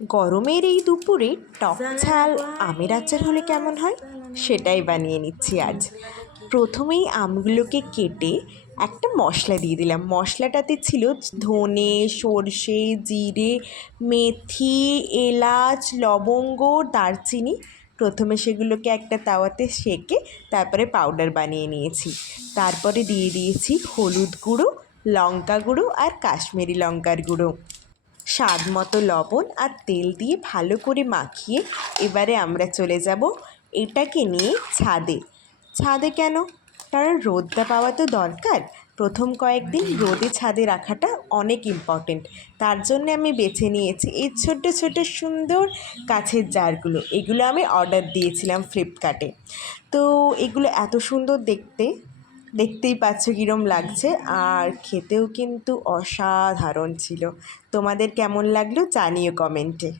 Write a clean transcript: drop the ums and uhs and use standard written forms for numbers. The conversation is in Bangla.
গরমের এই দুপুরে টক ঝাল আমের আচার হলে কেমন হয় সেটাই বানিয়ে নিচ্ছি আজ। প্রথমেই আমগুলোকে কেটে একটা মশলা দিয়ে দিলাম। মশলাটাতে ছিল ধনে, সর্ষে, জিরে, মেথি, এলাচ, লবঙ্গ, দারচিনি। প্রথমে সেগুলোকে একটা তাওয়াতে সেঁকে তারপরে পাউডার বানিয়ে নিয়েছি। তারপরে দিয়ে দিয়েছি হলুদ গুঁড়ো, লঙ্কা গুঁড়ো আর কাশ্মীরি লঙ্কার গুঁড়ো, স্বাদ মতো লবণ আর তেল দিয়ে ভালো করে মাখিয়ে এবারে আমরা চলে যাব এটাকে নিয়ে ছাদে। ছাদে কেন? কারণ রোদটা পাওয়া তো দরকার। প্রথম কয়েকদিন রোদে ছাদে রাখাটা অনেক ইম্পর্টেন্ট। তার জন্য আমি বেছে নিয়েছি এই ছোট ছোট সুন্দর কাছের জারগুলো। এগুলো আমি অর্ডার দিয়েছিলাম ফ্লিপকার্টে। তো এগুলো এত সুন্দর দেখতে, দেখতেই পাচ্ছ কীরম লাগছে, আর খেতেও কিন্তু অসাধারণ ছিল। তোমাদের কেমন লাগলো জানিও কমেন্টে।